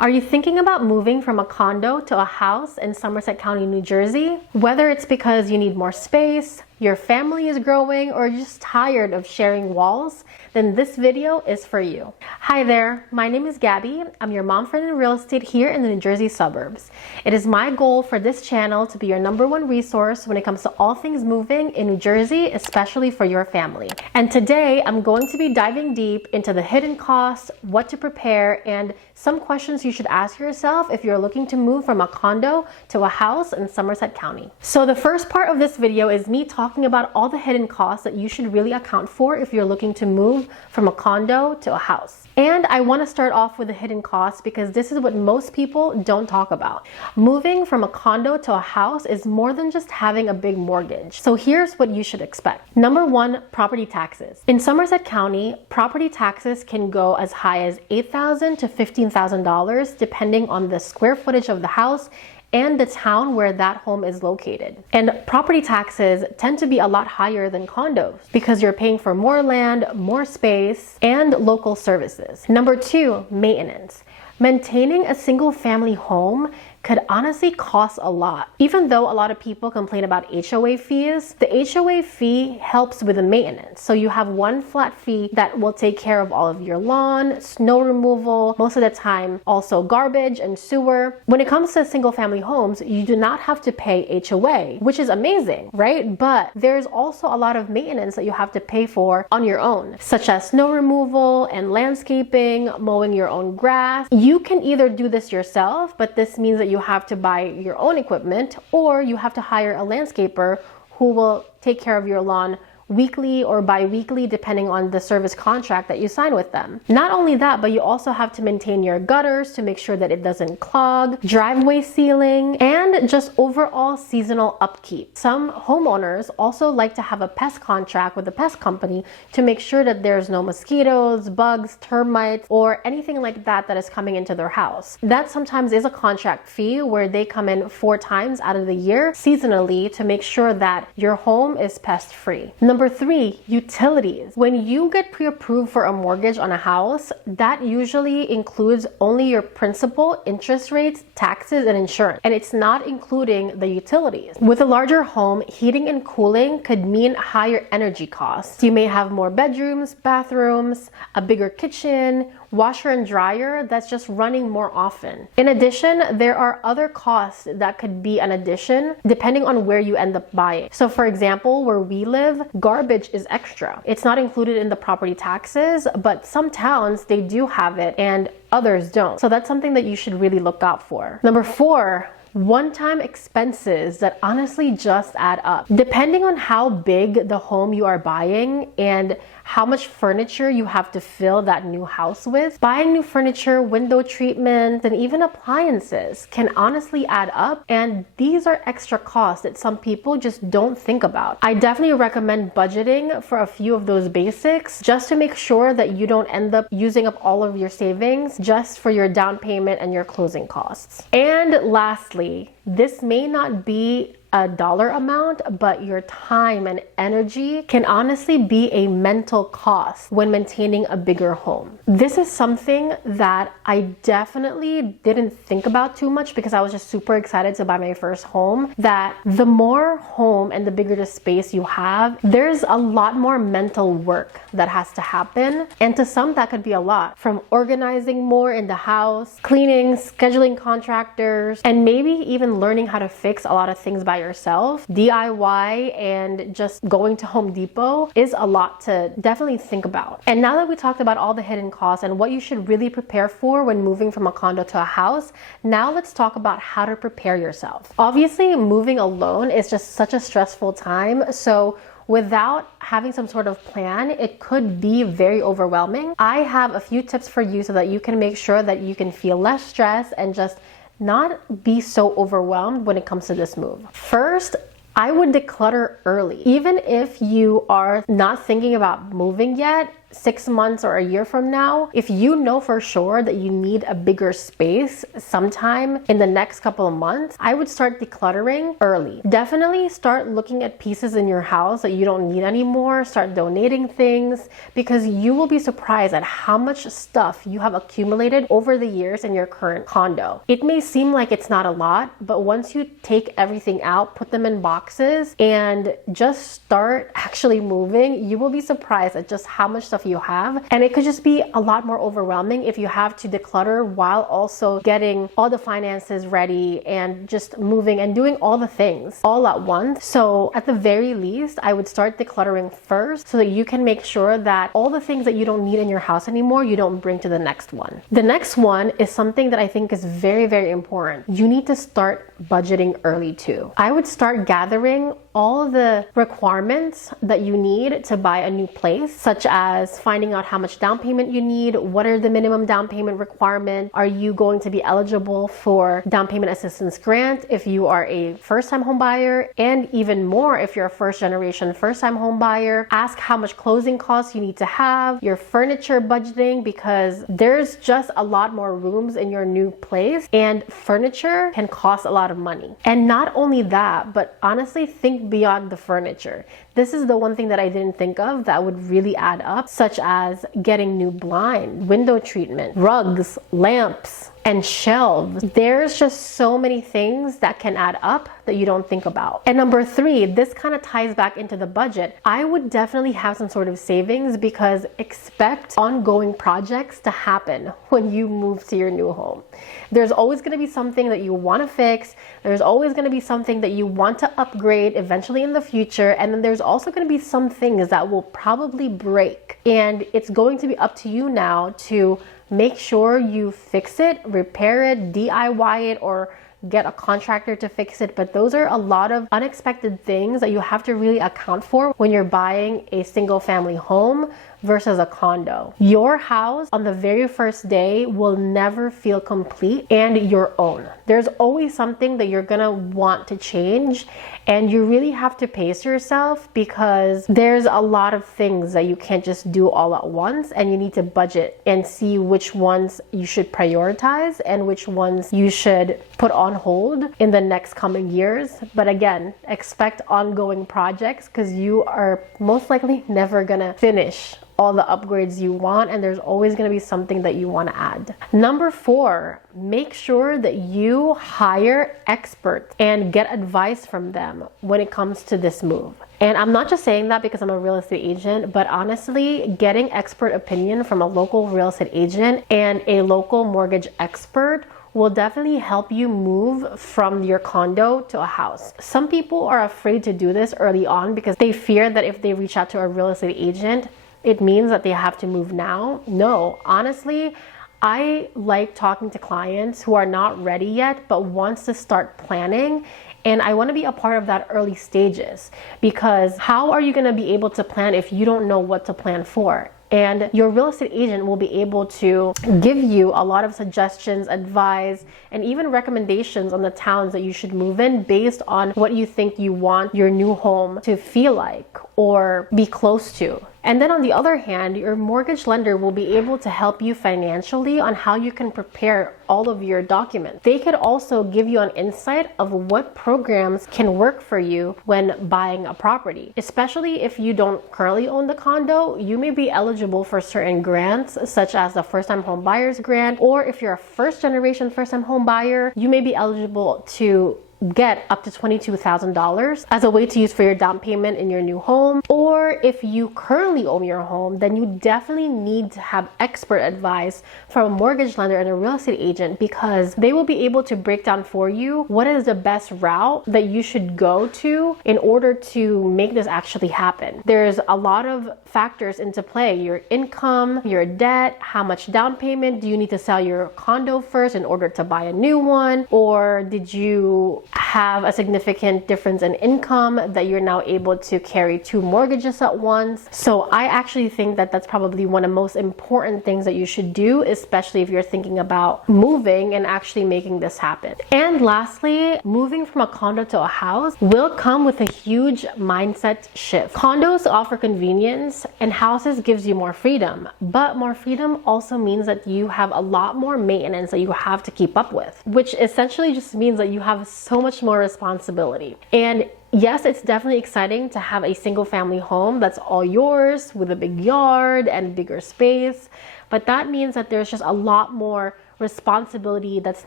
Are you thinking about moving from a condo to a house in Somerset County, New Jersey? Whether it's because you need more space, your family is growing, or you're just tired of sharing walls, then this video is for you. Hi there, my name is Gabby. I'm your mom friend in real estate here in the New Jersey suburbs. It is my goal for this channel to be your #1 resource when it comes to all things moving in New Jersey, especially for your family. And today I'm going to be diving deep into the hidden costs, what to prepare, and some questions you should ask yourself if you're looking to move from a condo to a house in Somerset County. So the first part of this video is me talking about all the hidden costs that you should really account for if you're looking to move from a condo to a house. And I want to start off with the hidden costs because this is what most people don't talk about. Moving from a condo to a house is more than just having a big mortgage. So here's what you should expect. Number one, property taxes. In Somerset County, property taxes can go as high as $8,000 to $15,000 depending on the square footage of the house and the town where that home is located. And property taxes tend to be a lot higher than condos because you're paying for more land, more space, and local services. Number two, maintenance. Maintaining a single family home could honestly cost a lot. Even though a lot of people complain about HOA fees, the HOA fee helps with the maintenance. So you have one flat fee that will take care of all of your lawn, snow removal, most of the time also garbage and sewer. When it comes to single family homes, you do not have to pay HOA, which is amazing, right? But there's also a lot of maintenance that you have to pay for on your own, such as snow removal and landscaping, mowing your own grass. You can either do this yourself, but this means that you have to buy your own equipment, or you have to hire a landscaper who will take care of your lawn weekly or bi-weekly depending on the service contract that you sign with them. Not only that, but you also have to maintain your gutters to make sure that it doesn't clog, driveway sealing, and just overall seasonal upkeep. Some homeowners also like to have a pest contract with a pest company to make sure that there's no mosquitoes, bugs, termites, or anything like that that is coming into their house. That sometimes is a contract fee where they come in 4 times out of the year seasonally to make sure that your home is pest free. Number 3, utilities. When you get pre-approved for a mortgage on a house, that usually includes only your principal, interest rates, taxes, and insurance, and it's not including the utilities. With a larger home, heating and cooling could mean higher energy costs. You may have more bedrooms, bathrooms, a bigger kitchen, washer and dryer that's just running more often. In addition, there are other costs that could be an addition depending on where you end up buying. So for example, where we live, garbage is extra. It's not included in the property taxes, but some towns, they do have it and others don't. So that's something that you should really look out for. Number 4, one-time expenses that honestly just add up. Depending on how big the home you are buying and how much furniture you have to fill that new house with, buying new furniture, window treatments, and even appliances can honestly add up, and these are extra costs that some people just don't think about. I definitely recommend budgeting for a few of those basics just to make sure that you don't end up using up all of your savings just for your down payment and your closing costs. And lastly, this may not be a dollar amount, but your time and energy can honestly be a mental cost when maintaining a bigger home. This is something that I definitely didn't think about too much because I was just super excited to buy my first home, that the more home and the bigger the space you have, there's a lot more mental work that has to happen. And to some, that could be a lot, from organizing more in the house, cleaning, scheduling contractors, and maybe even learning how to fix a lot of things by yourself. DIY and just going to Home Depot is a lot to definitely think about. And now that we talked about all the hidden costs and what you should really prepare for when moving from a condo to a house, now let's talk about how to prepare yourself. Obviously, moving alone is just such a stressful time, so without having some sort of plan, it could be very overwhelming. I have a few tips for you so that you can make sure that you can feel less stress and just not be so overwhelmed when it comes to this move. First, I would declutter early. Even if you are not thinking about moving yet, 6 months or a year from now, if you know for sure that you need a bigger space sometime in the next couple of months, I would start decluttering early. Definitely start looking at pieces in your house that you don't need anymore, start donating things, because you will be surprised at how much stuff you have accumulated over the years in your current condo. It may seem like it's not a lot, but once you take everything out, put them in boxes, and just start actually moving, you will be surprised at just how much stuff you have. And it could just be a lot more overwhelming if you have to declutter while also getting all the finances ready and just moving and doing all the things all at once. So at the very least, I would start decluttering first so that you can make sure that all the things that you don't need in your house anymore, you don't bring to the next one. The next one is something that I think is very, very important. You need to start budgeting early too. I would start gathering all the requirements that you need to buy a new place, such as finding out how much down payment you need, what are the minimum down payment requirements, are you going to be eligible for down payment assistance grant if you are a first-time home buyer, and even more if you're a first-generation first-time home buyer. Ask how much closing costs you need to have, your furniture budgeting, because there's just a lot more rooms in your new place and furniture can cost a lot of money. And not only that, but honestly, think beyond the furniture. This is the one thing that I didn't think of that would really add up, such as getting new blind, window treatment, rugs, lamps, and shelves. There's just so many things that can add up that you don't think about. And number 3, this kind of ties back into the budget. I would definitely have some sort of savings, because expect ongoing projects to happen when you move to your new home. There's always going to be something that you want to fix. There's always going to be something that you want to upgrade eventually in the future. And then there's also going to be some things that will probably break. And it's going to be up to you now to make sure you fix it, repair it, DIY it, or get a contractor to fix it. But those are a lot of unexpected things that you have to really account for when you're buying a single family home versus a condo. Your house on the very first day will never feel complete and your own. There's always something that you're gonna want to change, and you really have to pace yourself, because there's a lot of things that you can't just do all at once, and you need to budget and see which ones you should prioritize and which ones you should put on hold in the next coming years. But again, expect ongoing projects, because you are most likely never gonna finish all the upgrades you want, and there's always going to be something that you want to add. Number 4, make sure that you hire experts and get advice from them when it comes to this move. And I'm not just saying that because I'm a real estate agent, but honestly, getting expert opinion from a local real estate agent and a local mortgage expert will definitely help you move from your condo to a house. Some people are afraid to do this early on because they fear that if they reach out to a real estate agent, it means that they have to move now. No, honestly, I like talking to clients who are not ready yet but wants to start planning, and I want to be a part of that early stages, because how are you going to be able to plan if you don't know what to plan for? And your real estate agent will be able to give you a lot of suggestions, advice, and even recommendations on the towns that you should move in based on what you think you want your new home to feel like or be close to. And then on the other hand, your mortgage lender will be able to help you financially on how you can prepare all of your documents. They could also give you an insight of what programs can work for you when buying a property. Especially if you don't currently own the condo, you may be eligible for certain grants, such as the first-time home buyers grant, or if you're a first-generation first-time home buyer, you may be eligible to get up to $22,000 as a way to use for your down payment in your new home. Or if you currently own your home, then you definitely need to have expert advice from a mortgage lender and a real estate agent, because they will be able to break down for you what is the best route that you should go to in order to make this actually happen. There's a lot of factors into play: your income, your debt, how much down payment, do you need to sell your condo first in order to buy a new one, or did you have a significant difference in income, that you're now able to carry 2 mortgages at once. So I actually think that that's probably one of the most important things that you should do, especially if you're thinking about moving and actually making this happen. And lastly, moving from a condo to a house will come with a huge mindset shift. Condos offer convenience and houses gives you more freedom, but more freedom also means that you have a lot more maintenance that you have to keep up with, which essentially just means that you have so much more responsibility. And yes, it's definitely exciting to have a single family home that's all yours with a big yard and bigger space, but that means that there's just a lot more responsibility that's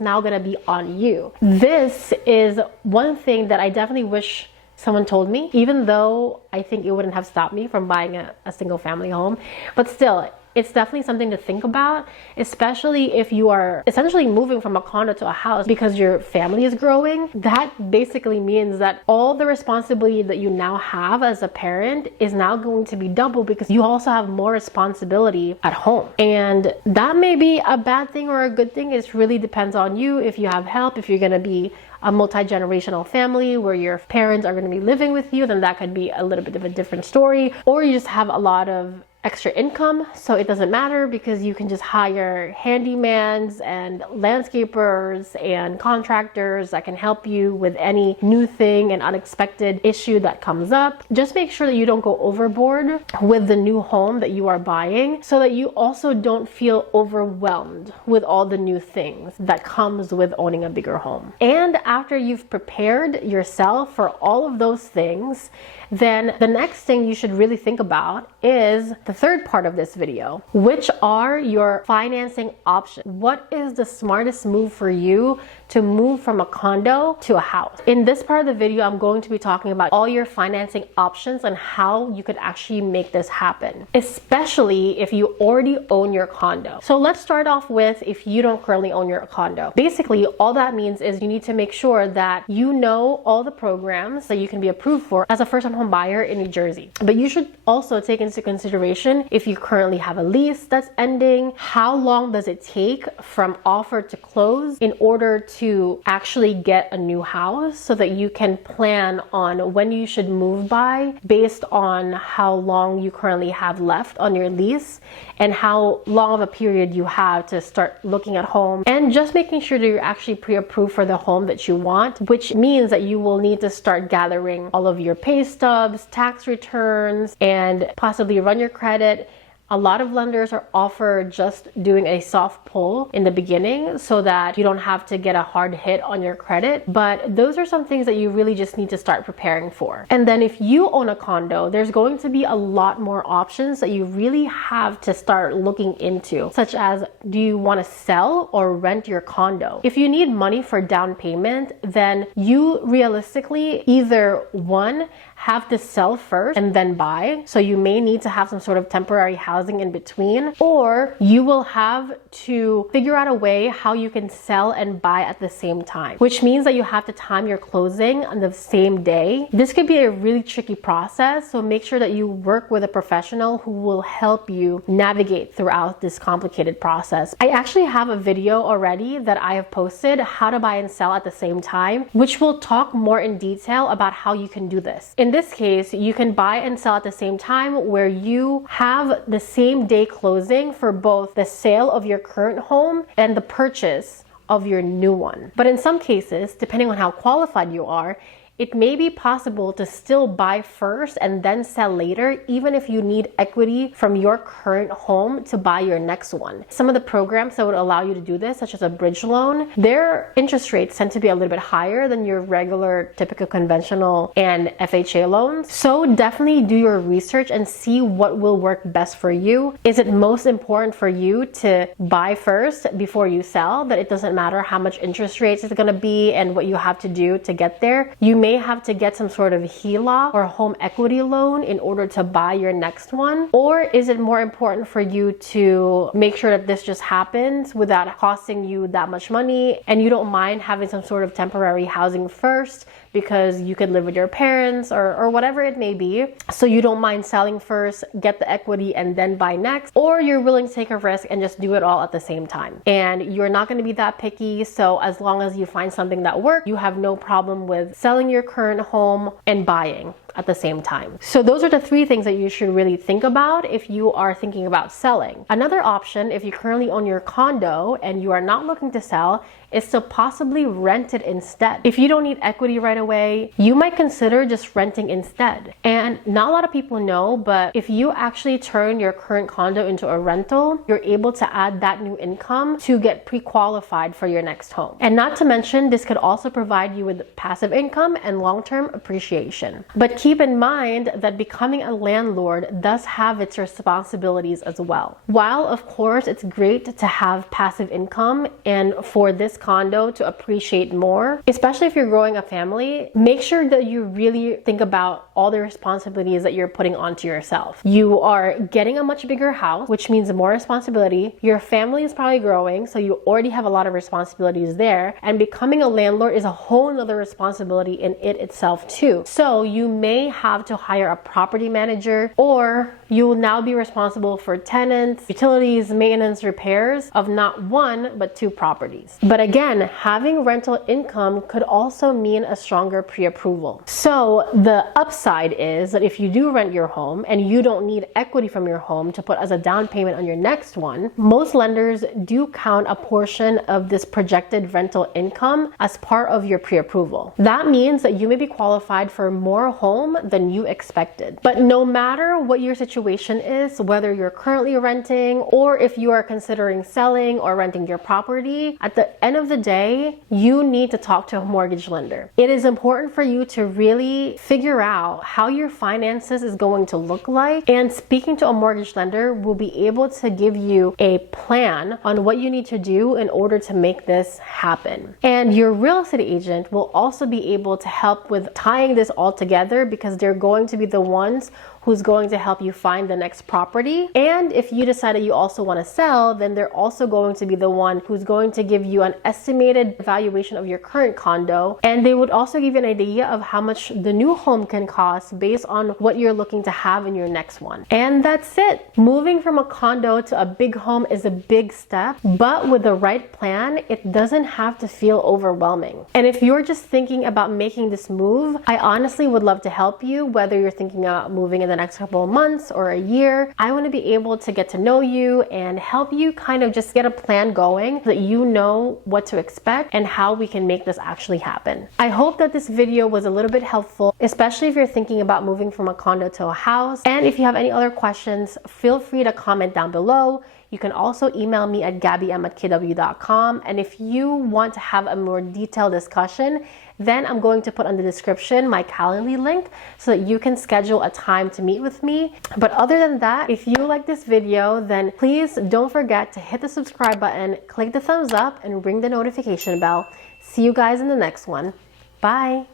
now going to be on you. This is one thing that I definitely wish someone told me, even though I think it wouldn't have stopped me from buying a single family home, but still, it's definitely something to think about, especially if you are essentially moving from a condo to a house because your family is growing. That basically means that all the responsibility that you now have as a parent is now going to be double because you also have more responsibility at home. And that may be a bad thing or a good thing. It really depends on you. If you have help, if you're going to be a multi-generational family where your parents are going to be living with you, then that could be a little bit of a different story. Or you just have a lot of extra income, so it doesn't matter because you can just hire handymans and landscapers and contractors that can help you with any new thing and unexpected issue that comes up. Just make sure that you don't go overboard with the new home that you are buying, so that you also don't feel overwhelmed with all the new things that comes with owning a bigger home. And after you've prepared yourself for all of those things, then the next thing you should really think about is the third part of this video, which are your financing options. What is the smartest move for you to move from a condo to a house? In this part of the video, I'm going to be talking about all your financing options and how you could actually make this happen, especially if you already own your condo. So let's start off with if you don't currently own your condo. Basically, all that means is you need to make sure that you know all the programs that you can be approved for as a first-time home buyer in New Jersey. But you should also take into consideration if you currently have a lease that's ending, how long does it take from offer to close in order to actually get a new house, so that you can plan on when you should move by based on how long you currently have left on your lease and how long of a period you have to start looking at home, and just making sure that you're actually pre-approved for the home that you want, which means that you will need to start gathering all of your pay stubs, tax returns, and possibly run your credit. A lot of lenders are offer just doing a soft pull in the beginning so that you don't have to get a hard hit on your credit. But those are some things that you really just need to start preparing for. And then if you own a condo, there's going to be a lot more options that you really have to start looking into, such as, do you want to sell or rent your condo? If you need money for down payment, then you realistically either one, have to sell first and then buy. So you may need to have some sort of temporary housing in between, or you will have to figure out a way how you can sell and buy at the same time, which means that you have to time your closing on the same day. This could be a really tricky process, so make sure that you work with a professional who will help you navigate throughout this complicated process. I actually have a video already that I have posted, how to buy and sell at the same time, which will talk more in detail about how you can do this. In this case, you can buy and sell at the same time, where you have the same day closing for both the sale of your current home and the purchase of your new one. But in some cases, depending on how qualified you are, it may be possible to still buy first and then sell later, even if you need equity from your current home to buy your next one. Some of the programs that would allow you to do this, such as a bridge loan, their interest rates tend to be a little bit higher than your regular, typical, conventional and FHA loans. So definitely do your research and see what will work best for you. Is it most important for you to buy first before you sell, that it doesn't matter how much interest rates it's going to be and what you have to do to get there? You may have to get some sort of HELOC or home equity loan in order to buy your next one? Or is it more important for you to make sure that this just happens without costing you that much money, and you don't mind having some sort of temporary housing first because you could live with your parents or whatever it may be, so you don't mind selling first, get the equity, and then buy next? Or you're willing to take a risk and just do it all at the same time, and you're not going to be that picky, so as long as you find something that works, you have no problem with selling your current home and buying at the same time. So those are the three things that you should really think about if you are thinking about selling. Another option, if you currently own your condo and you are not looking to sell, is to possibly rent it instead. If you don't need equity right away, you might consider just renting instead. And not a lot of people know, but if you actually turn your current condo into a rental, you're able to add that new income to get pre-qualified for your next home. And not to mention, this could also provide you with passive income and long-term appreciation. But keep in mind that becoming a landlord does have its responsibilities as well. While of course it's great to have passive income and for this condo to appreciate more, especially if you're growing a family, make sure that you really think about all the responsibilities that you're putting onto yourself. You are getting a much bigger house, which means more responsibility. Your family is probably growing, so you already have a lot of responsibilities there, and becoming a landlord is a whole nother responsibility in it itself too. So you may have to hire a property manager, or you will now be responsible for tenants, utilities, maintenance, repairs of not one but two properties. But again, having rental income could also mean a stronger pre-approval. So the upside is that if you do rent your home and you don't need equity from your home to put as a down payment on your next one, most lenders do count a portion of this projected rental income as part of your pre-approval. That means that you may be qualified for more home than you expected. But no matter what your situation is, whether you're currently renting or if you are considering selling or renting your property, at the end of the day, you need to talk to a mortgage lender. It is important for you to really figure out how your finances is going to look like, and speaking to a mortgage lender will be able to give you a plan on what you need to do in order to make this happen. And your real estate agent will also be able to help with tying this all together, because they're going to be the ones who's going to help you find the next property. And if you decide that you also want to sell, then they're also going to be the one who's going to give you an estimated valuation of your current condo. And they would also give you an idea of how much the new home can cost based on what you're looking to have in your next one. And that's it. Moving from a condo to a big home is a big step, but with the right plan, it doesn't have to feel overwhelming. And if you're just thinking about making this move, I honestly would love to help you, whether you're thinking about moving in the next couple of months or a year. I want to be able to get to know you and help you kind of just get a plan going so that you know what to expect and how we can make this actually happen. I hope that this video was a little bit helpful, especially if you're thinking about moving from a condo to a house. And if you have any other questions, feel free to comment down below. You can also email me at gabbym@kw.com. And if you want to have a more detailed discussion, then I'm going to put on the description my Calendly link so that you can schedule a time to meet with me. But other than that, if you like this video, then please don't forget to hit the subscribe button, click the thumbs up, and ring the notification bell. See you guys in the next one. Bye.